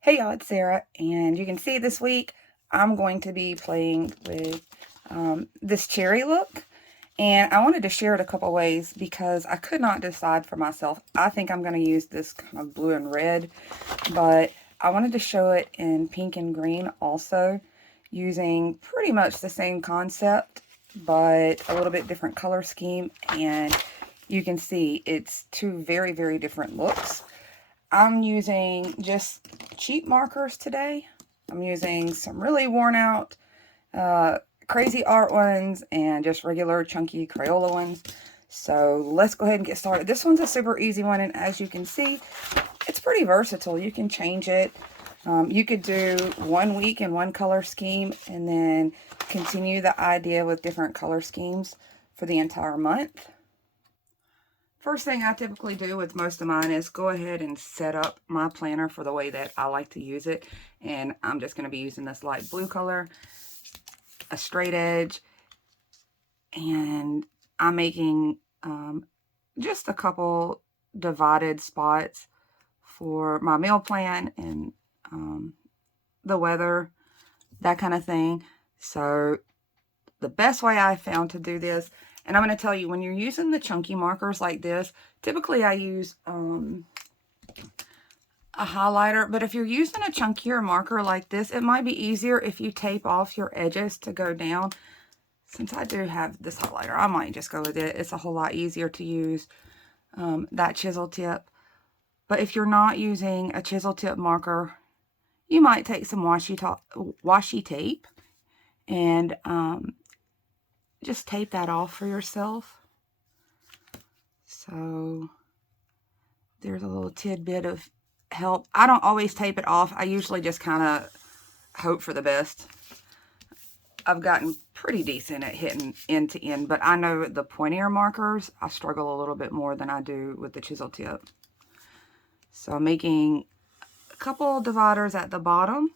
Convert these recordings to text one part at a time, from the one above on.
Hey y'all, it's Sarah, and you can see this week I'm going to be playing with this cherry look, and I wanted to share it a couple ways because I could not decide for myself. I think I'm going to use this kind of blue and red, but I wanted to show it in pink and green also, using pretty much the same concept, but a little bit different color scheme, and you can see it's two very, very different looks. I'm using just cheap markers today. I'm using some really worn out crazy art ones and just regular chunky Crayola ones. So let's go ahead and get started. This one's a super easy one, and as you can see, it's pretty versatile. You can change it. You could do 1 week in one color scheme and then continue the idea with different color schemes for the entire month. First thing I typically do with most of mine is go ahead and set up my planner for the way that I like to use it. And I'm just going to be using this light blue color, a straight edge, and I'm making just a couple divided spots for my meal plan and the weather, that kind of thing. So the best way I found to do this, and I'm going to tell you, when you're using the chunky markers like this, typically I use a highlighter, but if you're using a chunkier marker like this, it might be easier if you tape off your edges to go down. Since I do have this highlighter, I might just go with it. It's a whole lot easier to use that chisel tip. But if you're not using a chisel tip marker, you might take some washi tape and just tape that off for yourself. So there's a little tidbit of help. I don't always tape it off. I usually just kind of hope for the best. I've gotten pretty decent at hitting end to end, but I know the pointier markers, I struggle a little bit more than I do with the chisel tip. So I'm making a couple dividers at the bottom,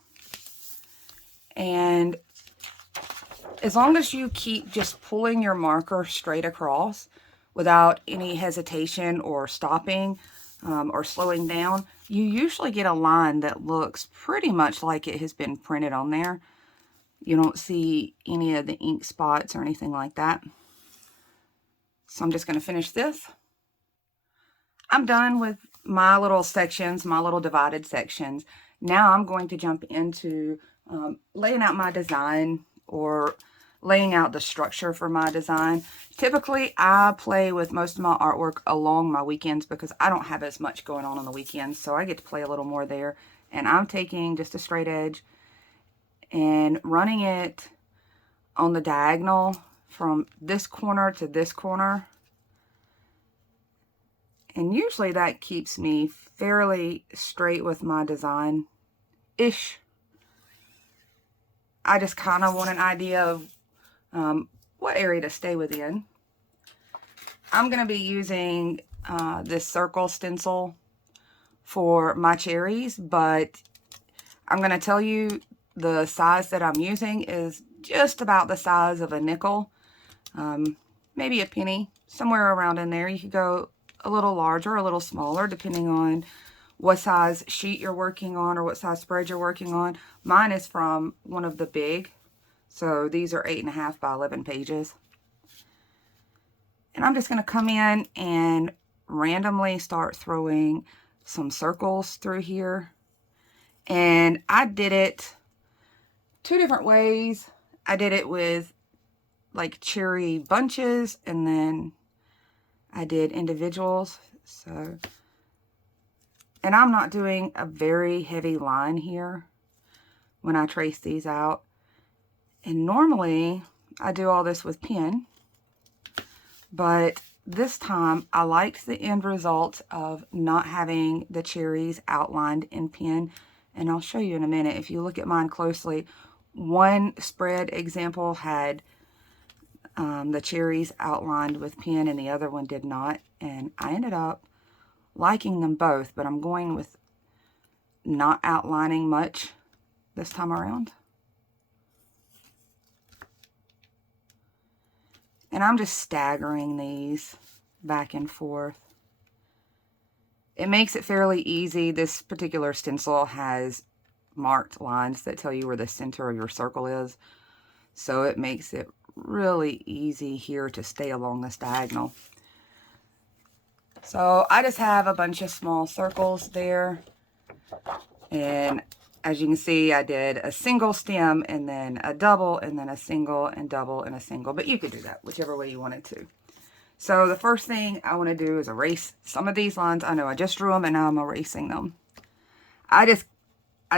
and as long as you keep just pulling your marker straight across without any hesitation or stopping or slowing down, you usually get a line that looks pretty much like it has been printed on there. You don't see any of the ink spots or anything like that. So I'm just going to finish this. I'm done with my little sections, my little divided sections. Now I'm going to jump into laying out my design, or laying out the structure for my design. Typically, I play with most of my artwork along my weekends because I don't have as much going on the weekends, so I get to play a little more there. And I'm taking just a straight edge and running it on the diagonal from this corner to this corner. And usually that keeps me fairly straight with my design-ish. I just kind of want an idea of what area to stay within. I'm going to be using this circle stencil for my cherries, but I'm going to tell you the size that I'm using is just about the size of a nickel, maybe a penny, somewhere around in there. You could go a little larger, a little smaller, depending on what size sheet you're working on or what size spread you're working on. Mine is from one of the big, so these are 8.5 by 11 pages. And I'm just going to come in and randomly start throwing some circles through here. And I did it two different ways. I did it with like cherry bunches, and then I did individuals. So, and I'm not doing a very heavy line here when I trace these out. And normally I do all this with pen, but this time I liked the end result of not having the cherries outlined in pen. And I'll show you in a minute. If you look at mine closely, one spread example had the cherries outlined with pen and the other one did not. And I ended up liking them both, but I'm going with not outlining much this time around. And I'm just staggering these back and forth. It makes it fairly easy. This particular stencil has marked lines that tell you where the center of your circle is. So it makes it really easy here to stay along this diagonal. So I just have a bunch of small circles there. And as you can see, I did a single stem and then a double and then a single and double and a single. But you could do that whichever way you wanted to. So the first thing I want to do is erase some of these lines. I know I just drew them and now I'm erasing them. I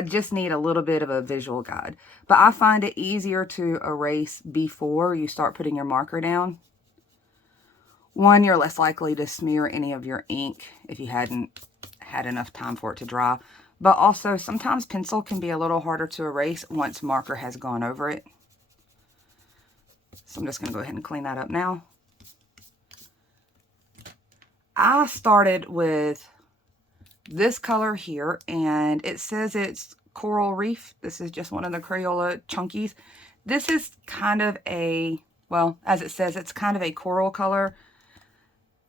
just need a little bit of a visual guide. But I find it easier to erase before you start putting your marker down. One, you're less likely to smear any of your ink if you hadn't had enough time for it to dry. But also, sometimes pencil can be a little harder to erase once marker has gone over it. So I'm just going to go ahead and clean that up now. I started with this color here, and it says it's Coral Reef. This is just one of the Crayola Chunkies. This is kind of a, well, as it says, it's kind of a coral color,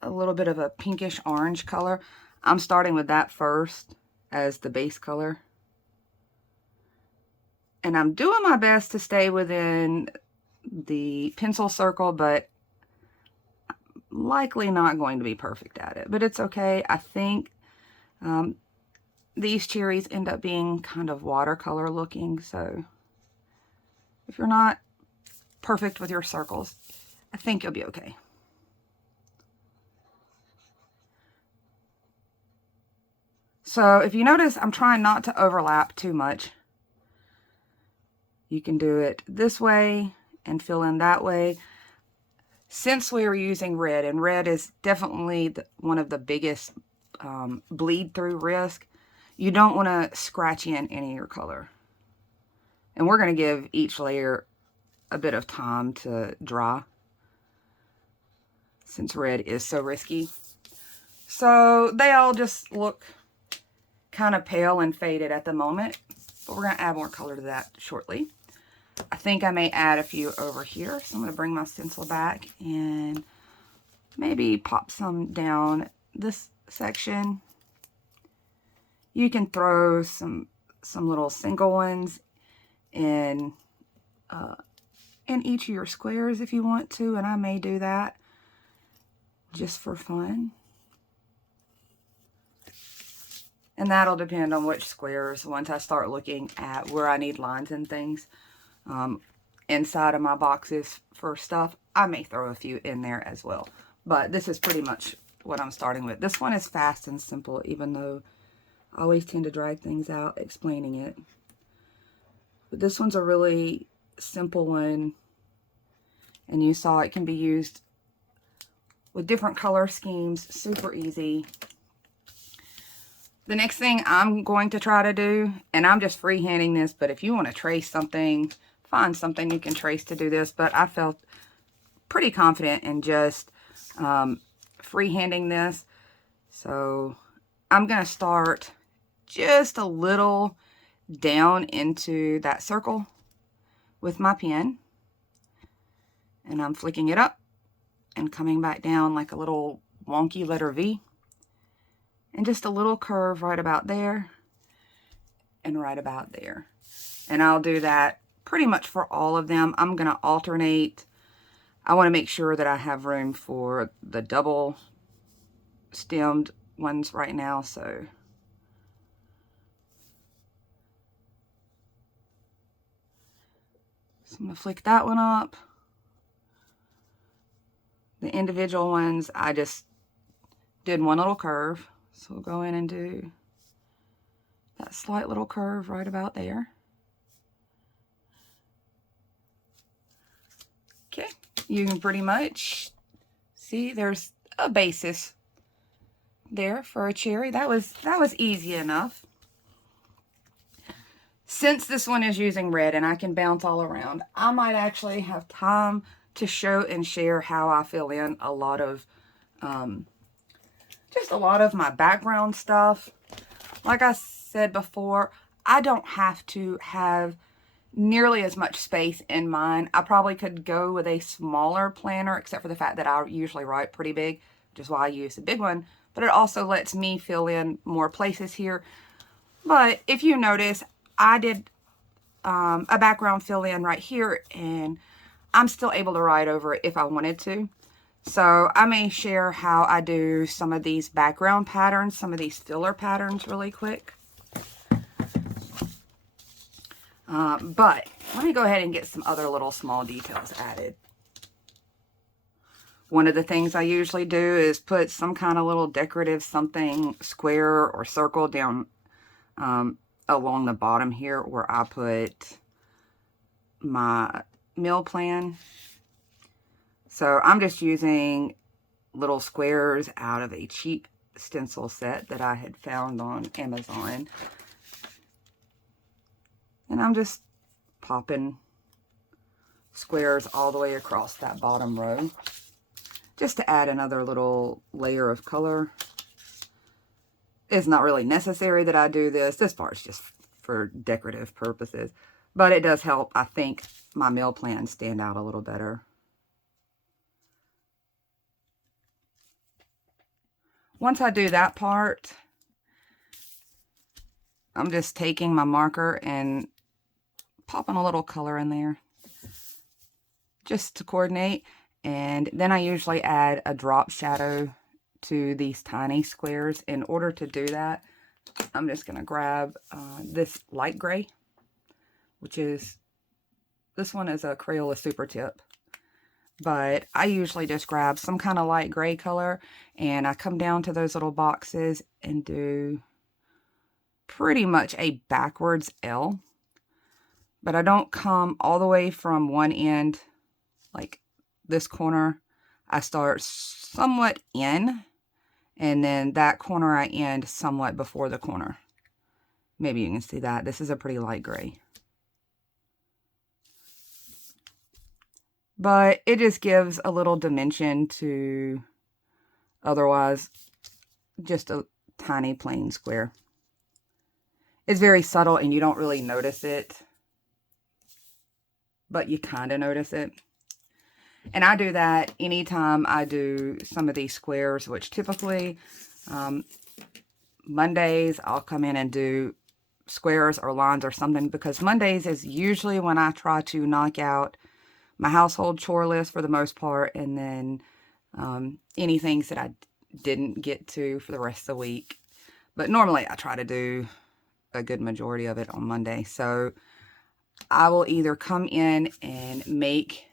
a little bit of a pinkish orange color. I'm starting with that first as the base color. And I'm doing my best to stay within the pencil circle, but I'm likely not going to be perfect at it. But it's okay. I think these cherries end up being kind of watercolor looking, so if you're not perfect with your circles, I think you'll be okay. So if you notice, I'm trying not to overlap too much. You can do it this way and fill in that way. Since we are using red, and red is definitely one of the biggest bleed through risk, you don't want to scratch in any of your color. And we're going to give each layer a bit of time to dry, since red is so risky. So they all just look kind of pale and faded at the moment, but we're going to add more color to that shortly. I think I may add a few over here, so I'm going to bring my stencil back and maybe pop some down this section. You can throw some little single ones in each of your squares if you want to, and I may do that just for fun. And that'll depend on which squares. Once I start looking at where I need lines and things inside of my boxes for stuff, I may throw a few in there as well. But this is pretty much what I'm starting with. This one is fast and simple, even though I always tend to drag things out explaining it. But this one's a really simple one. And you saw it can be used with different color schemes, super easy. The next thing I'm going to try to do, and I'm just freehanding this, but if you want to trace something, find something you can trace to do this. But I felt pretty confident in just freehanding this. So I'm going to start just a little down into that circle with my pen. And I'm flicking it up and coming back down like a little wonky letter V. And just a little curve right about there and right about there. And I'll do that pretty much for all of them. I'm going to alternate. I want to make sure that I have room for the double stemmed ones right now. So I'm going to flick that one up. The individual ones, I just did one little curve. So we'll go in and do that slight little curve right about there. Okay, you can pretty much see there's a basis there for a cherry. That was easy enough. Since this one is using red and I can bounce all around, I might actually have time to show and share how I fill in a lot of just a lot of my background stuff. Like I said before, I don't have to have nearly as much space in mine. I probably could go with a smaller planner, except for the fact that I usually write pretty big, which is why I use the big one. But it also lets me fill in more places here. But if you notice, I did a background fill in right here, and I'm still able to write over it if I wanted to. So I may share how I do some of these background patterns, some of these filler patterns really quick. But let me go ahead and get some other little small details added. One of the things I usually do is put some kind of little decorative something, square or circle down along the bottom here where I put my meal plan. So I'm just using little squares out of a cheap stencil set that I had found on Amazon. And I'm just popping squares all the way across that bottom row, just to add another little layer of color. It's not really necessary that I do this. This part's just for decorative purposes, but it does help, I think, my meal plan stand out a little better. Once I do that part, I'm just taking my marker and popping a little color in there just to coordinate. And then I usually add a drop shadow to these tiny squares. In order to do that, I'm just going to grab this light gray, which is, this one is a Crayola Super Tip. But I usually just grab some kind of light gray color, and I come down to those little boxes and do pretty much a backwards L. But I don't come all the way from one end, like this corner. I start somewhat in, and then that corner I end somewhat before the corner. Maybe you can see that. This is a pretty light gray. But it just gives a little dimension to otherwise just a tiny plain square. It's very subtle and you don't really notice it, but you kind of notice it. And I do that anytime I do some of these squares, which typically Mondays I'll come in and do squares or lines or something, because Mondays is usually when I try to knock out my household chore list for the most part, and then any things that I didn't get to for the rest of the week. But normally I try to do a good majority of it on Monday. So I will either come in and make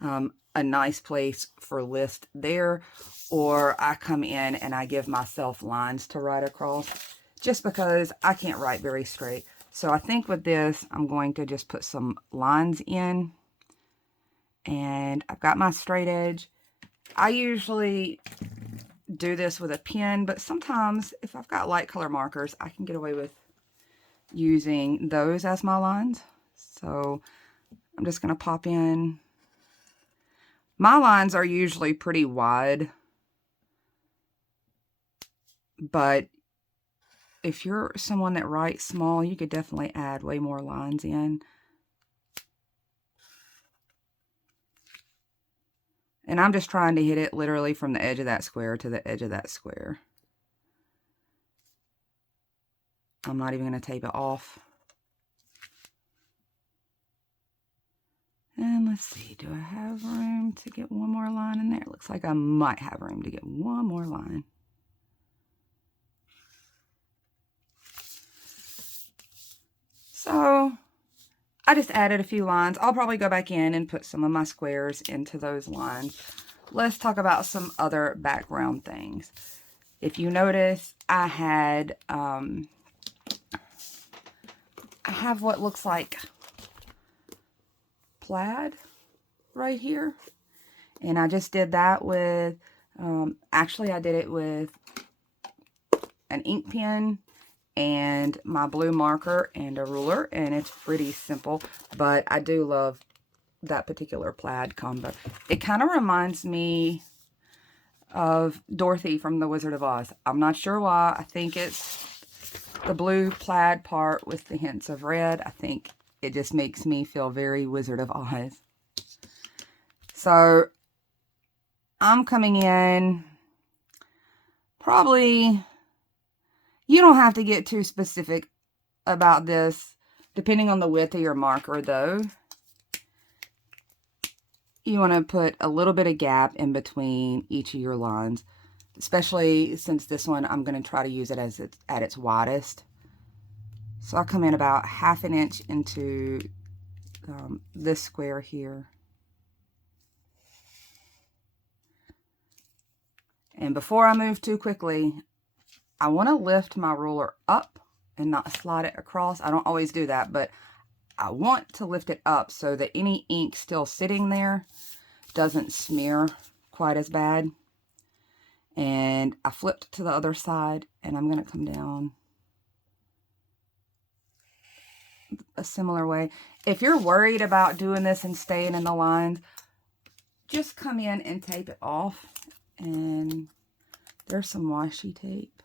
a nice place for list there, or I come in and I give myself lines to write across, just because I can't write very straight. So I think with this, I'm going to just put some lines in, and I've got my straight edge. I usually do this with a pen, but sometimes if I've got light color markers, I can get away with using those as my lines. So I'm just going to pop in. My lines are usually pretty wide, but if you're someone that writes small, you could definitely add way more lines in. And I'm just trying to hit it literally from the edge of that square to the edge of that square. I'm not even going to tape it off. And let's see, do I have room to get one more line in there? It looks like I might have room to get one more line. So I just added a few lines. I'll probably go back in and put some of my squares into those lines. Let's talk about some other background things. If you notice, I have what looks like plaid right here, and I just did that with actually I did it with an ink pen and my blue marker and a ruler, and it's pretty simple, but I do love that particular plaid combo. It kind of reminds me of Dorothy from The Wizard of Oz. I'm not sure why. I think it's the blue plaid part with the hints of red. I think it just makes me feel very Wizard of Oz. So I'm coming in probably, you don't have to get too specific about this, depending on the width of your marker though, you want to put a little bit of gap in between each of your lines, especially since this one I'm going to try to use it as it's at its widest. So I'll come in about 1/2 inch into this square here. And before I move too quickly, I want to lift my ruler up and not slide it across. I don't always do that, but I want to lift it up so that any ink still sitting there doesn't smear quite as bad. And I flipped to the other side, and I'm going to come down a similar way. If you're worried about doing this and staying in the lines, just come in and tape it off. And there's some washi tape.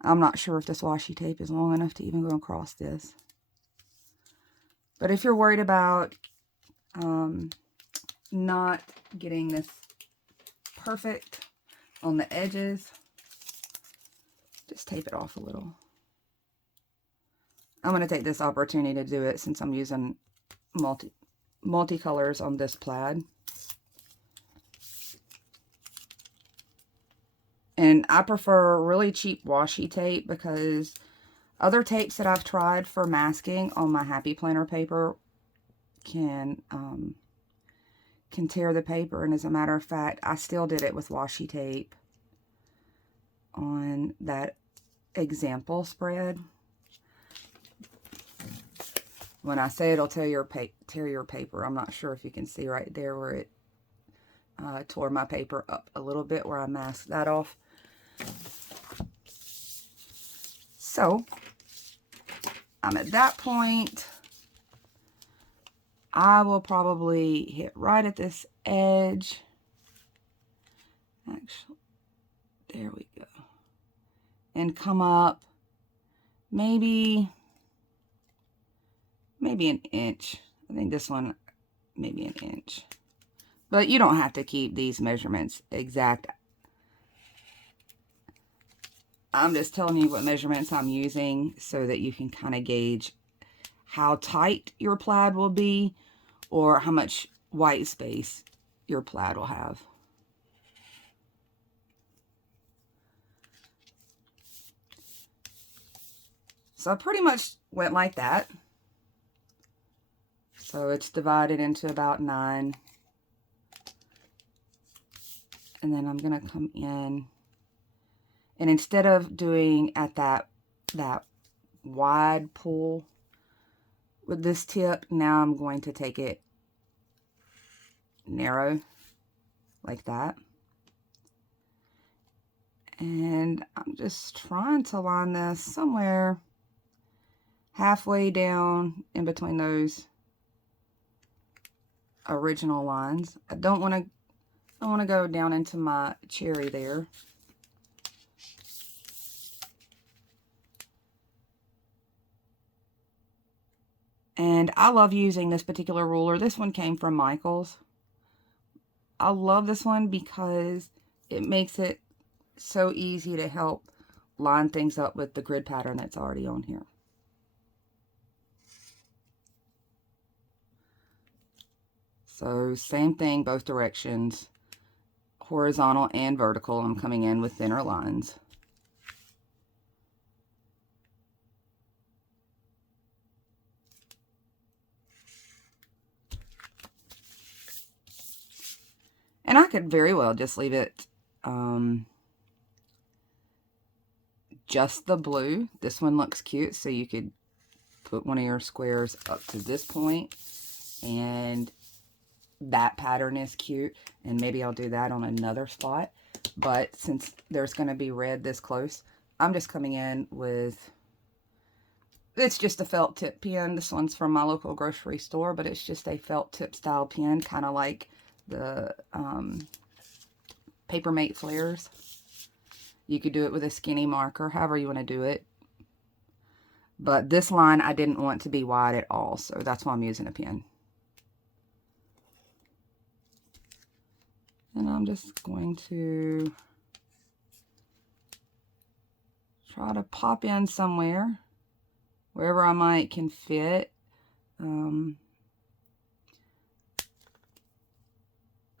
I'm not sure if this washi tape is long enough to even go across this. But if you're worried about not getting this perfect on the edges, just tape it off a little. I'm going to take this opportunity to do it since I'm using multicolors on this plaid. And I prefer really cheap washi tape because other tapes that I've tried for masking on my Happy Planner paper can tear the paper. And as a matter of fact, I still did it with washi tape on that example spread. When I say it'll tear your paper, I'm not sure if you can see right there where it tore my paper up a little bit where I masked that off. So I'm at that point. I will probably hit right at this edge. Actually, there we go. And come up maybe an inch. I think this one, maybe an inch. But you don't have to keep these measurements exact. I'm just telling you what measurements I'm using so that you can kind of gauge how tight your plaid will be or how much white space your plaid will have. So I pretty much went like that. So it's divided into about 9. And then I'm going to come in. And instead of doing at that wide pull with this tip, now I'm going to take it narrow like that. And I'm just trying to line this somewhere halfway down in between those original lines. I don't want to go down into my cherry there. And I love using this particular ruler. This one came from Michaels. I love this one because it makes it so easy to help line things up with the grid pattern that's already on here. So same thing, both directions, horizontal and vertical. I'm coming in with thinner lines. And I could very well just leave it just the blue. This one looks cute, so you could put one of your squares up to this point, and that pattern is cute, and maybe I'll do that on another spot. But since there's going to be red this close, I'm just coming in with, it's just a felt tip pen. This one's from my local grocery store, but it's just a felt tip style pen, kind of like the Papermate Flares. You could do it with a skinny marker, however you want to do it. But this line I didn't want to be wide at all, so that's why I'm using a pen. And I'm just going to try to pop in somewhere wherever I might can fit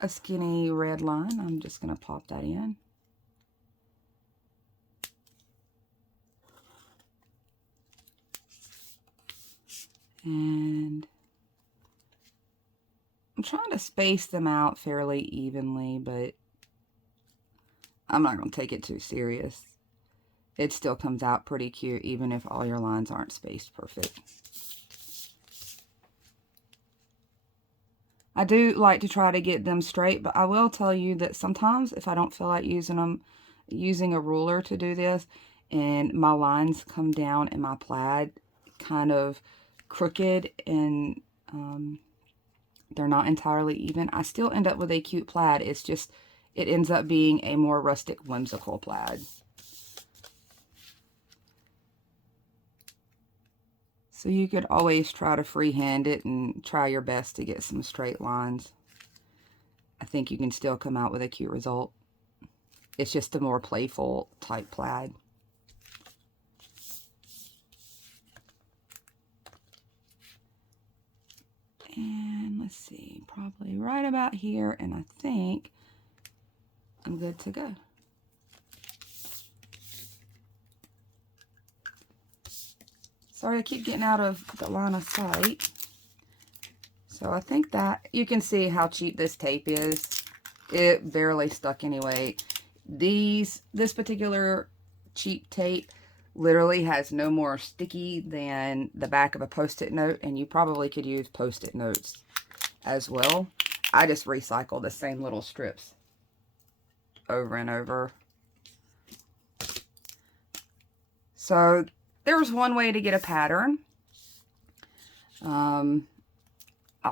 a skinny red line. I'm just going to pop that in. And I'm trying to space them out fairly evenly, but I'm not going to take it too serious. It still comes out pretty cute, even if all your lines aren't spaced perfect. I do like to try to get them straight, but I will tell you that sometimes if I don't feel like using a ruler to do this, and my lines come down in my plaid kind of crooked and they're not entirely even, I still end up with a cute plaid. It's just, it ends up being a more rustic, whimsical plaid. So you could always try to freehand it and try your best to get some straight lines. I think you can still come out with a cute result. It's just a more playful type plaid. And let's see, probably right about here, and I think I'm good to go. Sorry, I keep getting out of the line of sight. So I think that you can see how cheap this tape is. It barely stuck anyway. This particular cheap tape literally has no more sticky than the back of a Post-it note, and you probably could use Post-it notes as well. I just recycle the same little strips over and over. So there's one way to get a pattern. I'll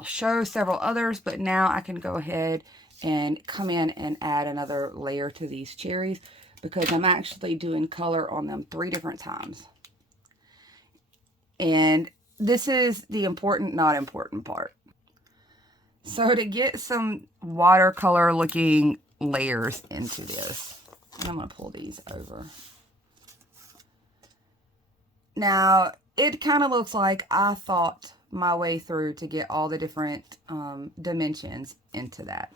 show several others, but now I can go ahead and come in and add another layer to these cherries because I'm actually doing color on them 3 different times. And this is the important, not important part. So to get some watercolor looking layers into this, and I'm going to pull these over. Now, it kind of looks like I thought my way through to get all the different dimensions into that.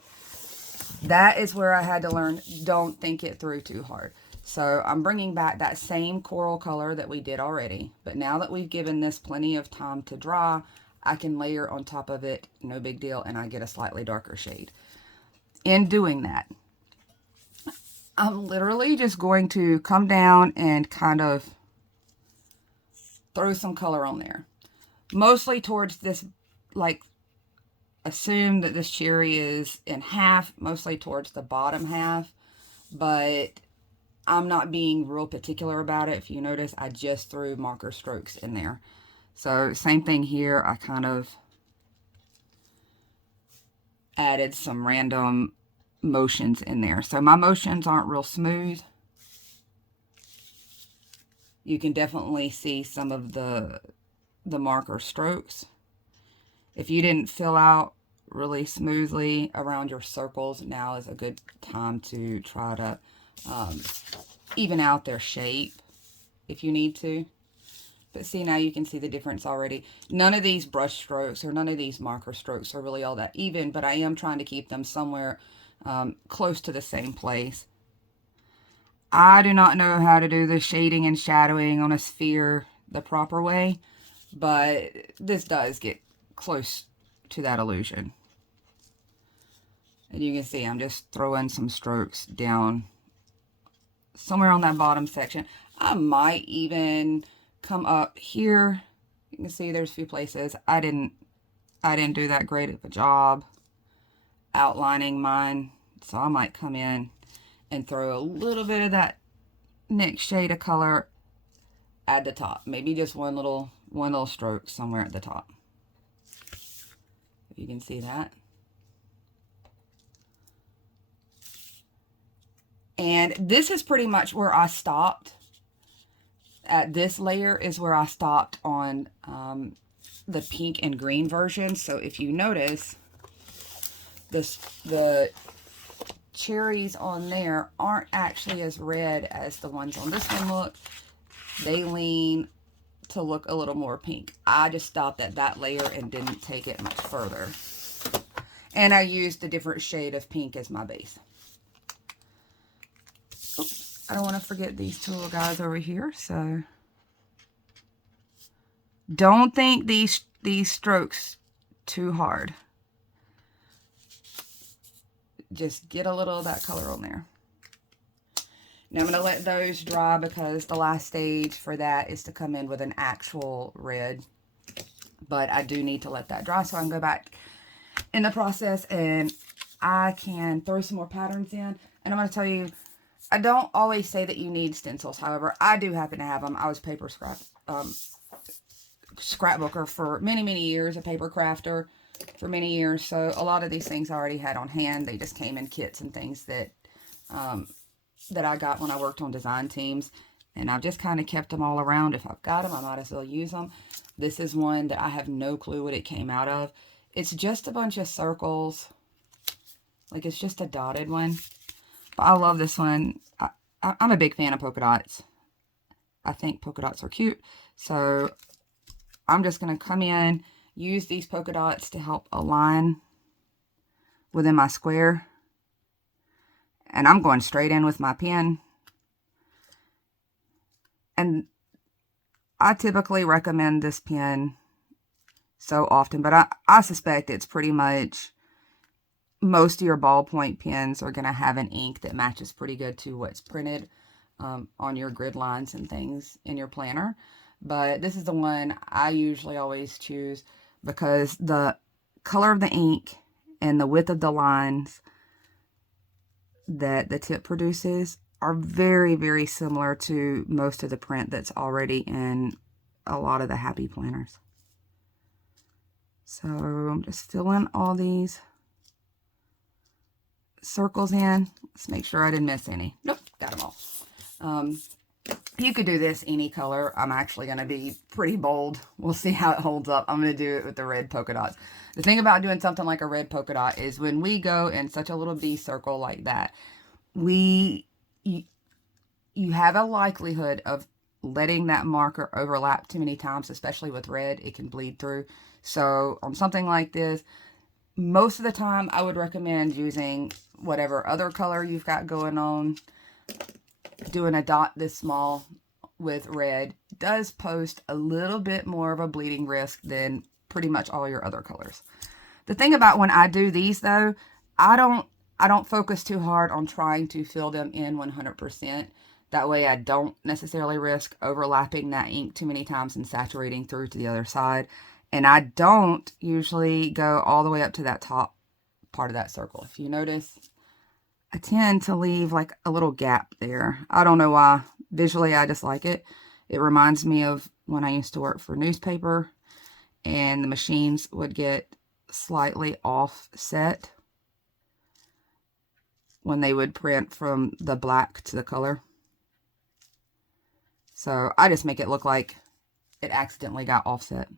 That is where I had to learn, don't think it through too hard. So I'm bringing back that same coral color that we did already, but now that we've given this plenty of time to dry, I can layer on top of it, no big deal, and I get a slightly darker shade. In doing that, I'm literally just going to come down and kind of throw some color on there. Mostly towards this, like, assume that this cherry is in half, mostly towards the bottom half, but I'm not being real particular about it. If you notice, I just threw marker strokes in there. So same thing here, I kind of added some random motions in there. So my motions aren't real smooth. You can definitely see some of the marker strokes. If you didn't fill out really smoothly around your circles, now is a good time to try to even out their shape if you need to. But see, now you can see the difference already. None of these brush strokes or none of these marker strokes are really all that even, but I am trying to keep them somewhere close to the same place. I do not know how to do the shading and shadowing on a sphere the proper way, but this does get close to that illusion. And you can see I'm just throwing some strokes down somewhere on that bottom section. I might even come up here. You can see there's a few places I didn't do that great of a job outlining mine, so I might come in and throw a little bit of that next shade of color at the top. Maybe just one little stroke somewhere at the top. If you can see that. And this is pretty much where I stopped. At this layer is where I stopped on the pink and green version. So if you notice, the cherries on there aren't actually as red as the ones on this one look. They lean to look a little more pink. I just stopped at that layer and didn't take it much further. And I used a different shade of pink as my base. Oops, I don't want to forget these two little guys over here. So don't think these strokes too hard. Just get a little of that color on there. Now I'm going to let those dry because the last stage for that is to come in with an actual red. But I do need to let that dry so I can go back in the process and I can throw some more patterns in. And I'm going to tell you, I don't always say that you need stencils. However, I do happen to have them. I was paper scrapbooker for many, many years, a paper crafter for many years. So a lot of these things I already had on hand. They just came in kits and things that that I got when I worked on design teams. And I've just kind of kept them all around. If I've got them, I might as well use them. This is one that I have no clue what it came out of. It's just a bunch of circles. Like, it's just a dotted one. But I love this one. I'm a big fan of polka dots. I think polka dots are cute. So I'm just going to come in, use these polka dots to help align within my square. And I'm going straight in with my pen. And I typically recommend this pen so often, but I suspect it's pretty much most of your ballpoint pens are going to have an ink that matches pretty good to what's printed on your grid lines and things in your planner. But this is the one I usually always choose because the color of the ink and the width of the lines that the tip produces are very, very similar to most of the print that's already in a lot of the Happy planners. So I'm just filling all these circles in. Let's make sure I didn't miss any. Nope, got them all. You could do this any color. I'm actually going to be pretty bold. We'll see how it holds up. I'm going to do it with the red polka dots. The thing about doing something like a red polka dot is when we go in such a little V circle like that, you have a likelihood of letting that marker overlap too many times, especially with red. It can bleed through. So on something like this, most of the time I would recommend using whatever other color you've got going on. Doing a dot this small with red does post a little bit more of a bleeding risk than pretty much all your other colors. The thing about when I do these though, I don't focus too hard on trying to fill them in 100%. That way I don't necessarily risk overlapping that ink too many times and saturating through to the other side. And I don't usually go all the way up to that top part of that circle. If you notice, I tend to leave like a little gap there. I don't know why. Visually, I just like it. It reminds me of when I used to work for newspaper and the machines would get slightly offset when they would print from the black to the color. So I just make it look like it accidentally got offset.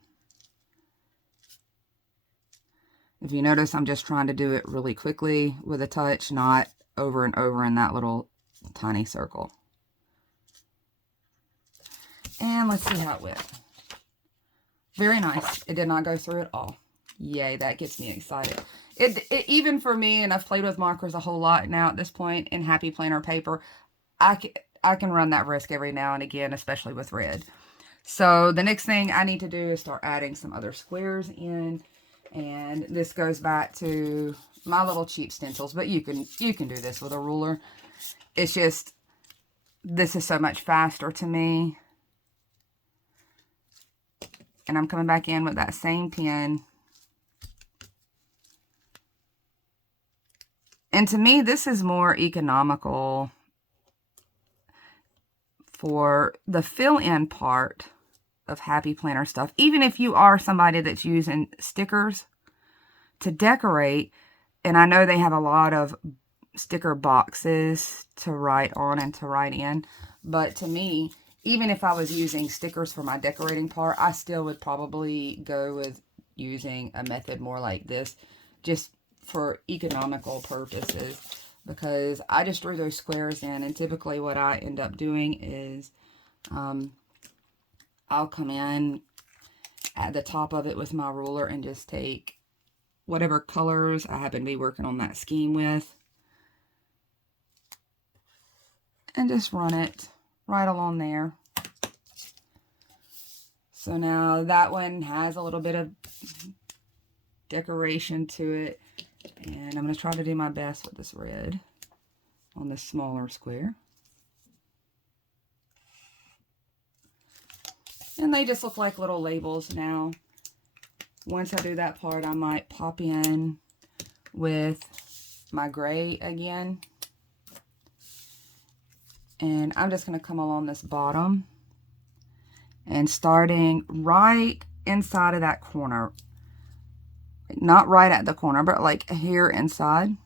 If you notice, I'm just trying to do it really quickly with a touch, not over and over in that little tiny circle. And let's see how it went. Very nice. It did not go through at all. Yay, that gets me excited. It even for me, and I've played with markers a whole lot now at this point in Happy Planner paper, I can run that risk every now and again, especially with red. So the next thing I need to do is start adding some other squares in. And this goes back to my little cheap stencils, but you can do this with a ruler. It's just, this is so much faster to me. And I'm coming back in with that same pen. And to me, this is more economical for the fill-in part of Happy Planner stuff. Even if you are somebody that's using stickers to decorate, and I know they have a lot of sticker boxes to write on and to write in, but to me, even if I was using stickers for my decorating part, I still would probably go with using a method more like this, just for economical purposes, because I just drew those squares in, and typically what I end up doing is I'll come in at the top of it with my ruler and just take whatever colors I happen to be working on that scheme with, and just run it right along there. So now that one has a little bit of decoration to it, and I'm going to try to do my best with this red on this smaller square. And they just look like little labels now. Once I do that part, I might pop in with my gray again. And I'm just going to come along this bottom and starting right inside of that corner. Not right at the corner, but like here inside.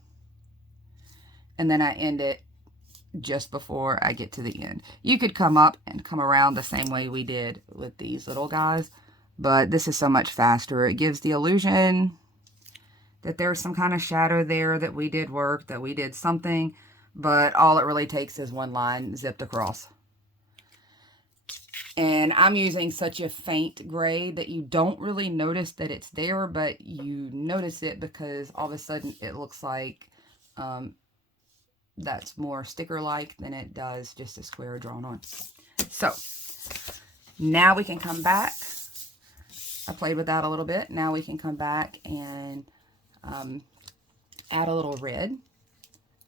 And then I end it just before I get to the end. You could come up and come around the same way we did with these little guys, but this is so much faster. It gives the illusion that there's some kind of shadow there, that we did work, that we did something, but all it really takes is one line zipped across. And I'm using such a faint gray that you don't really notice that it's there, but you notice it because all of a sudden it looks like that's more sticker-like than it does just a square drawn on. So now we can come back. I played with that a little bit. Now we can come back and add a little red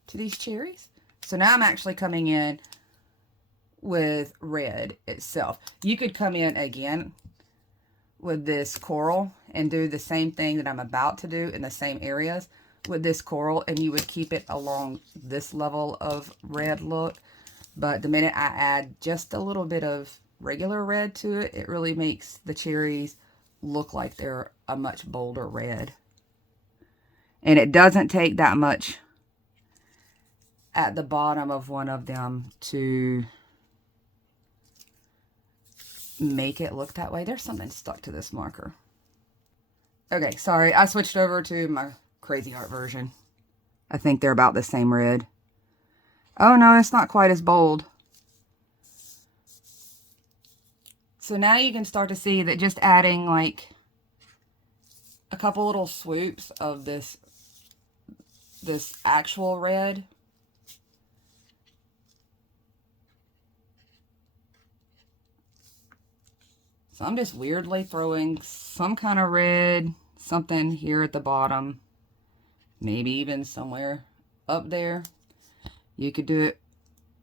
to these cherries. So now I'm actually coming in with red itself. You could come in again with this coral and do the same thing that I'm about to do in the same areas with this coral, and you would keep it along this level of red look. But the minute I add just a little bit of regular red to it, it really makes the cherries look like they're a much bolder red. And it doesn't take that much at the bottom of one of them to make it look that way. There's something stuck to this marker. Okay, sorry, I switched over to my Crazy Art version. I think they're about the same red. Oh no, it's not quite as bold. So now you can start to see that just adding like a couple little swoops of this actual red So I'm just weirdly throwing some kind of red, something here at the bottom, maybe even somewhere up there. You could do it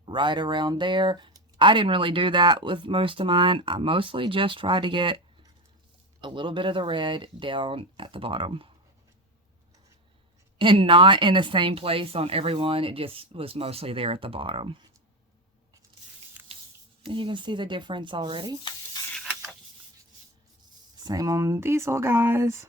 right around there. I didn't really do that with most of mine. I mostly just tried to get a little bit of the red down at the bottom. And not in the same place on everyone. It just was mostly there at the bottom. And you can see the difference already. Same on these little guys.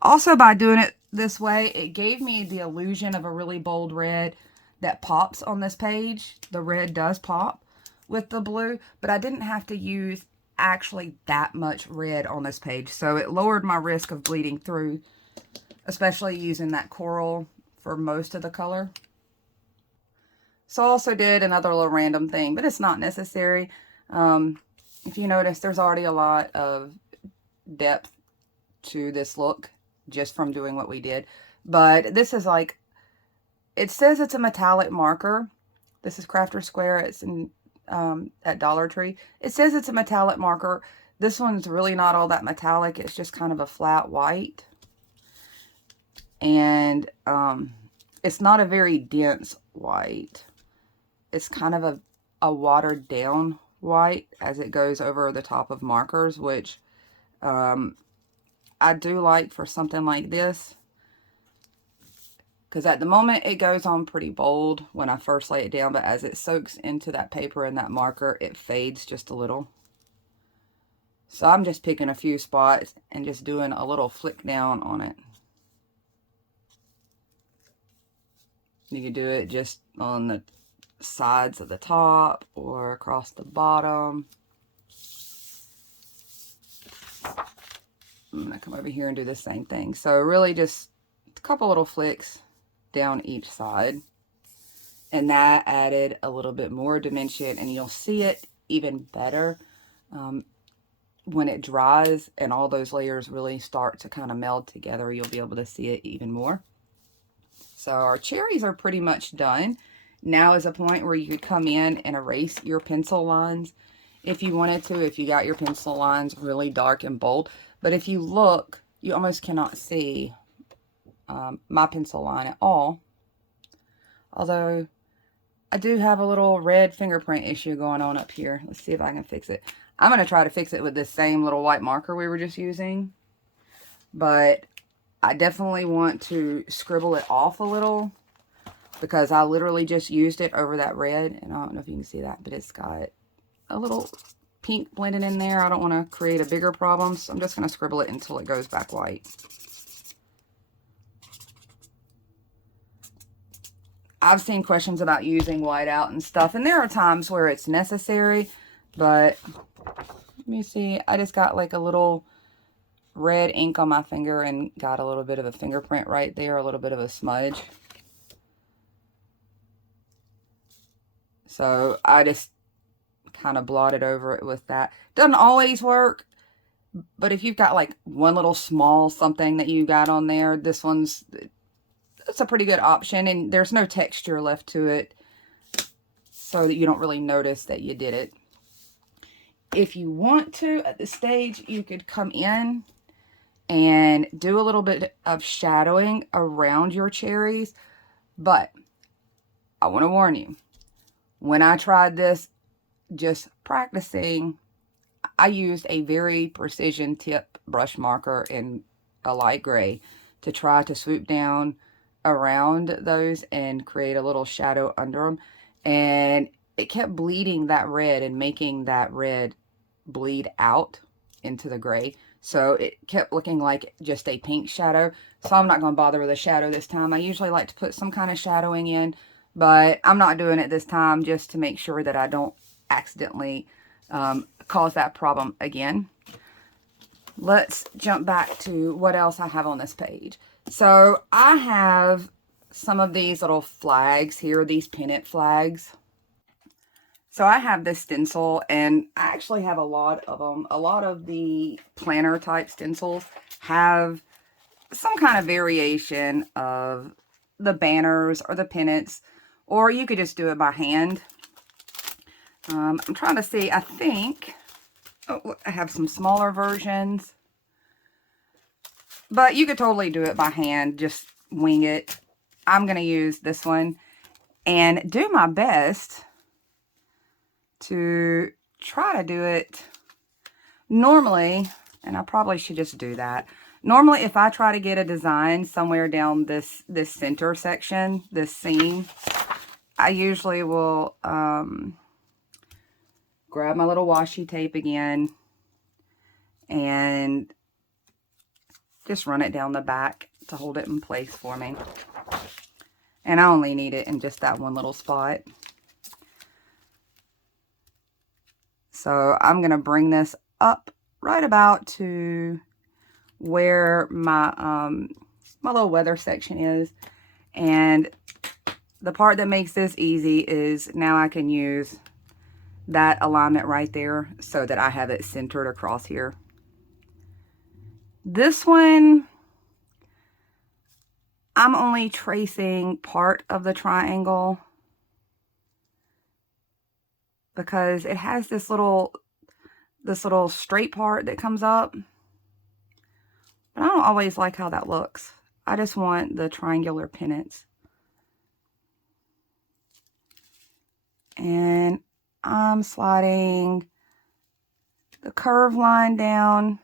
Also, by doing it this way, it gave me the illusion of a really bold red that pops on this page. The red does pop with the blue, but I didn't have to use actually that much red on this page. So it lowered my risk of bleeding through, especially using that coral for most of the color. So I also did another little random thing, but it's not necessary. If you notice, there's already a lot of depth to this look just from doing what we did. But this is like, it says it's a metallic marker. This is Crafter's Square. It's in at Dollar Tree. It says it's a metallic marker. This one's really not all that metallic. It's just kind of a flat white. And it's not a very dense white. It's kind of a watered down white as it goes over the top of markers, which I do like for something like this, because at the moment it goes on pretty bold when I first lay it down, but as it soaks into that paper and that marker, it fades just a little. So I'm just picking a few spots and just doing a little flick down on it. You can do it just on the sides of the top or across the bottom. I'm going to come over here and do the same thing. So really just a couple little flicks down each side. And that added a little bit more dimension, and you'll see it even better when it dries and all those layers really start to kind of meld together. You'll be able to see it even more. So our cherries are pretty much done. Now is a point where you could come in and erase your pencil lines if you wanted to, if you got your pencil lines really dark and bold. But if you look, you almost cannot see my pencil line at all. Although I do have a little red fingerprint issue going on up here. Let's see if I can fix it. I'm going to try to fix it with this same little white marker we were just using. But I definitely want to scribble it off a little, because I literally just used it over that red. And I don't know if you can see that, but it's got a little pink blending in there. I don't want to create a bigger problem, so I'm just going to scribble it until it goes back white. I've seen questions about using whiteout and stuff, and there are times where it's necessary, but let me see. I just got like a little red ink on my finger and got a little bit of a fingerprint right there, a little bit of a smudge. So I just kind of blotted over it with that. Doesn't always work, but if you've got like one little small something that you got on there, this one's, it's a pretty good option, and there's no texture left to it, so that you don't really notice that you did it. If you want to, at this stage, you could come in and do a little bit of shadowing around your cherries, but I want to warn you, when I tried this, just practicing, I used a very precision tip brush marker in a light gray to try to swoop down around those and create a little shadow under them, and it kept bleeding that red and making that red bleed out into the gray, so it kept looking like just a pink shadow. So I'm not going to bother with a shadow this time. I usually like to put some kind of shadowing in, but I'm not doing it this time, just to make sure that I don't accidentally cause that problem again. Let's jump back to what else I have on this page. So I have some of these little flags here, these pennant flags. So I have this stencil, and I actually have a lot of them. A lot of the planner type stencils have some kind of variation of the banners or the pennants, or you could just do it by hand. I'm trying to see, I think, oh, I have some smaller versions, but you could totally do it by hand, just wing it. I'm going to use this one and do my best to try to do it normally, and I probably should just do that. Normally, if I try to get a design somewhere down this center section, this seam, I usually will grab my little washi tape again and just run it down the back to hold it in place for me. And I only need it in just that one little spot. So I'm going to bring this up right about to where my my little weather section is. And the part that makes this easy is now I can use that alignment right there so that I have it centered across here. This one, I'm only tracing part of the triangle because it has this little straight part that comes up. But I don't always like how that looks. I just want the triangular pennants. And I'm sliding the curve line down,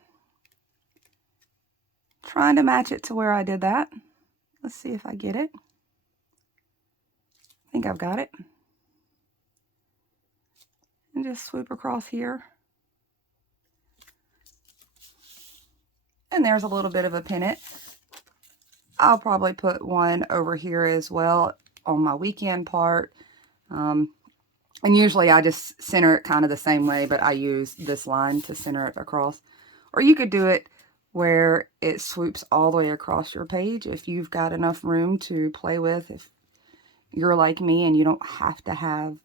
trying to match it to where I did that. Let's see if I get it. I think I've got it. And just swoop across here. And there's a little bit of a pennant. I'll probably put one over here as well on my weekend part. And usually I just center it kind of the same way, but I use this line to center it across. Or you could do it where it swoops all the way across your page if you've got enough room to play with. If you're like me and you don't have to have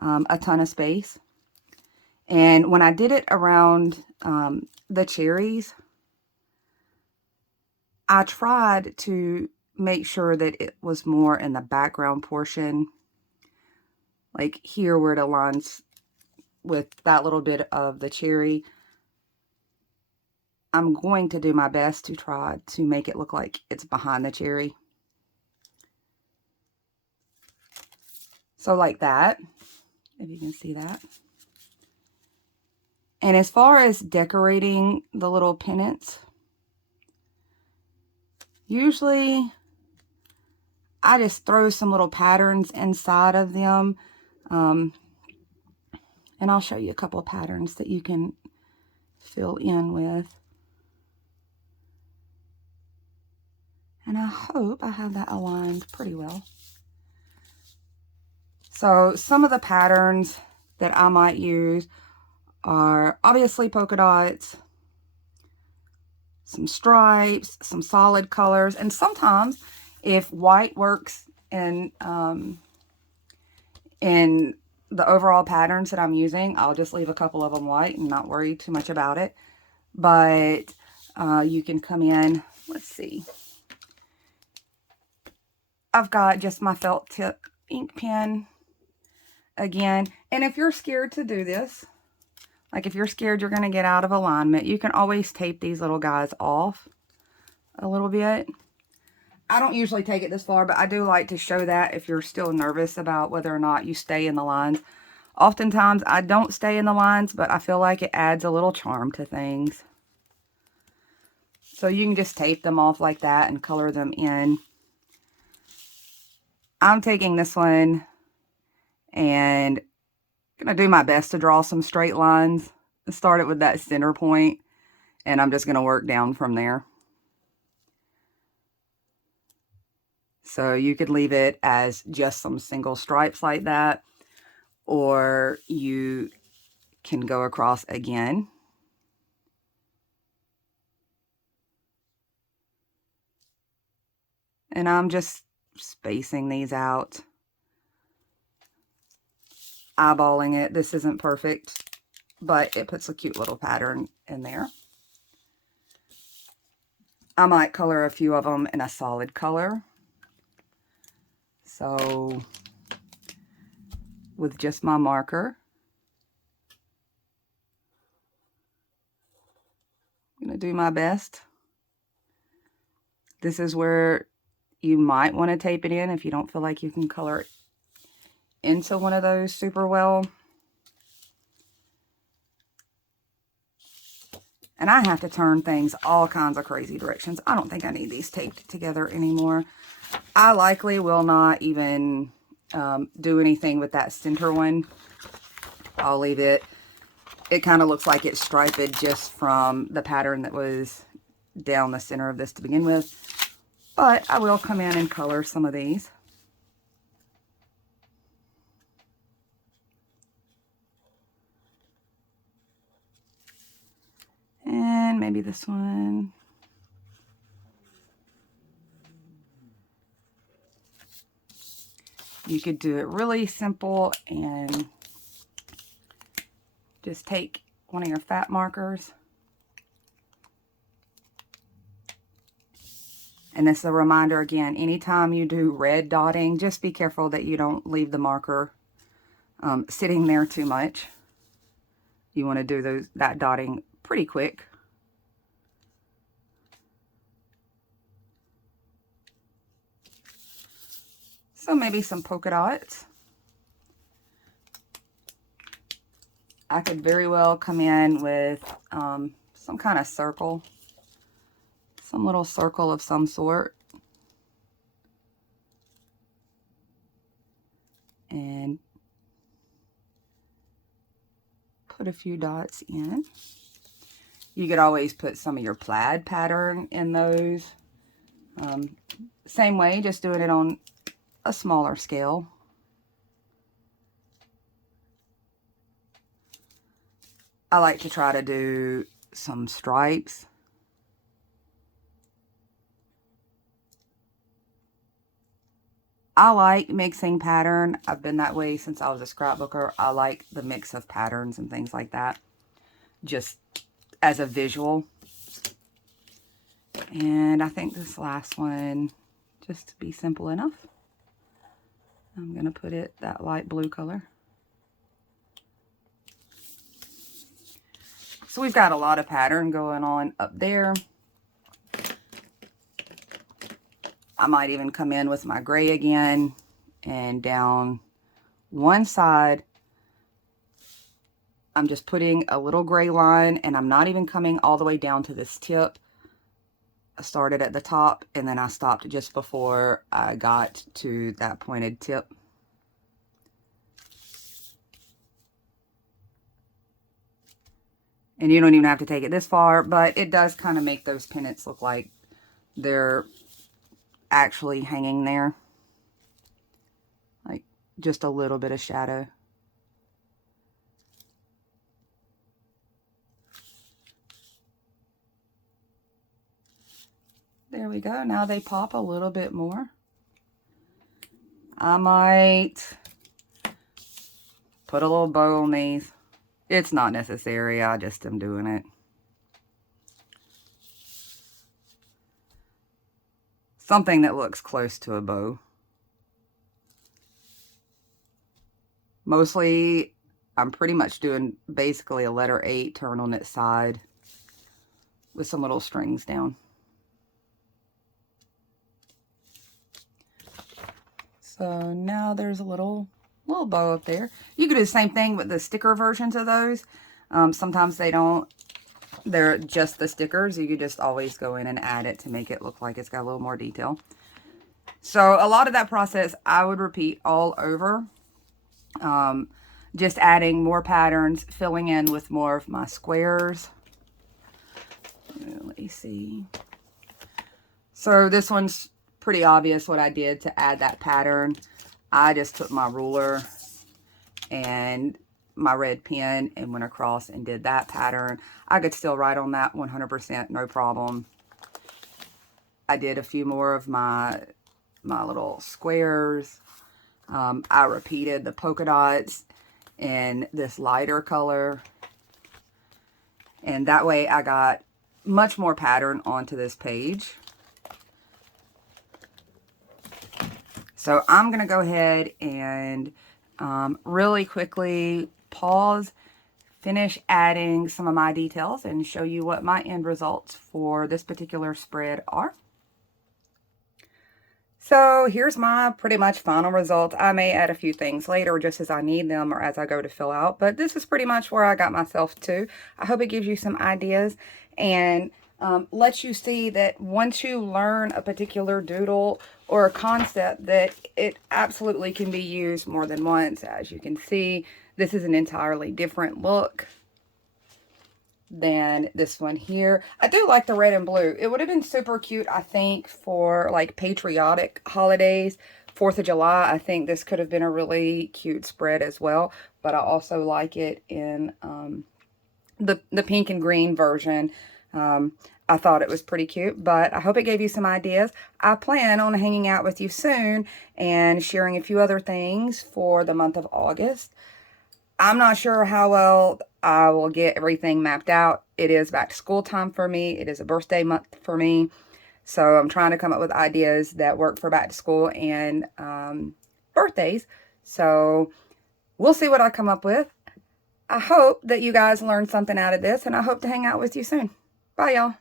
a ton of space. And when I did it around the cherries, I tried to make sure that it was more in the background portion, like here where it aligns with that little bit of the cherry. I'm going to do my best to try to make it look like it's behind the cherry. So like that, if you can see that. And as far as decorating the little pennants, usually I just throw some little patterns inside of them. And I'll show you a couple of patterns that you can fill in with. And I hope I have that aligned pretty well. So some of the patterns that I might use are obviously polka dots, some stripes, some solid colors, and sometimes if white works in the overall patterns that I'm using, I'll just leave a couple of them white and not worry too much about it. But you can come in, let's see. I've got just my felt tip ink pen again. And if you're scared to do this, like if you're scared you're going to get out of alignment, you can always tape these little guys off a little bit. I don't usually take it this far, but I do like to show that if you're still nervous about whether or not you stay in the lines. Oftentimes I don't stay in the lines, but I feel like it adds a little charm to things. So you can just tape them off like that and color them in. I'm taking this one and going to do my best to draw some straight lines. Start it with that center point, and I'm just going to work down from there. So you could leave it as just some single stripes like that, or you can go across again. And I'm just spacing these out, eyeballing it. This isn't perfect, but it puts a cute little pattern in there. I might color a few of them in a solid color. So with just my marker, I'm going to do my best. This is where you might want to tape it in if you don't feel like you can color it into one of those super well. And I have to turn things all kinds of crazy directions. I don't think I need these taped together anymore. I likely will not even do anything with that center one. I'll leave it. It kind of looks like it's striped just from the pattern that was down the center of this to begin with. But I will come in and color some of these. And maybe this one. You could do it really simple and just take one of your fat markers. And this is a reminder again, anytime you do red dotting, just be careful that you don't leave the marker sitting there too much. You want to do that dotting pretty quick. So maybe some polka dots. I could very well come in with some kind of circle. Some little circle of some sort. And put a few dots in. You could always put some of your plaid pattern in those. Same way, just doing it on a smaller scale. I like to try to do some stripes. I like mixing pattern. I've been that way since I was a scrapbooker. I like the mix of patterns and things like that, just as a visual. And I think this last one, just to be simple enough, I'm going to put it that light blue color. So we've got a lot of pattern going on up there. I might even come in with my gray again, and down one side, I'm just putting a little gray line, and I'm not even coming all the way down to this tip. I started at the top, and then I stopped just before I got to that pointed tip. And you don't even have to take it this far, but it does kind of make those pennants look like they're actually hanging there. Like just a little bit of shadow. There we go. Now they pop a little bit more. I might put a little bow on these. It's not necessary. I just am doing it. Something that looks close to a bow. Mostly, I'm pretty much doing basically a letter 8 turtleneck side with some little strings down. So now there's a little bow up there. You could do the same thing with the sticker versions of those. Sometimes they're just the stickers. You could just always go in and add it to make it look like it's got a little more detail. So a lot of that process I would repeat all over. Just adding more patterns, filling in with more of my squares. Let me see. So this one's pretty obvious what I did to add that pattern. I just took my ruler and my red pen and went across and did that pattern. I could still write on that 100%, no problem. I did a few more of my little squares. I repeated the polka dots in this lighter color. And that way I got much more pattern onto this page. So I'm going to go ahead and really quickly pause, finish adding some of my details, and show you what my end results for this particular spread are. So here's my pretty much final result. I may add a few things later just as I need them or as I go to fill out, but this is pretty much where I got myself to. I hope it gives you some ideas and lets you see that once you learn a particular doodle or a concept, that it absolutely can be used more than once. As you can see, this is an entirely different look than this one here. I do like the red and blue. It would have been super cute, I think, for like patriotic holidays. 4th of July, I think this could have been a really cute spread as well. But I also like it in the pink and green version. I thought it was pretty cute, but I hope it gave you some ideas. I plan on hanging out with you soon and sharing a few other things for the month of August. I'm not sure how well I will get everything mapped out. It is back to school time for me. It is a birthday month for me. So I'm trying to come up with ideas that work for back to school and birthdays. So we'll see what I come up with. I hope that you guys learned something out of this, and I hope to hang out with you soon. Bye, y'all.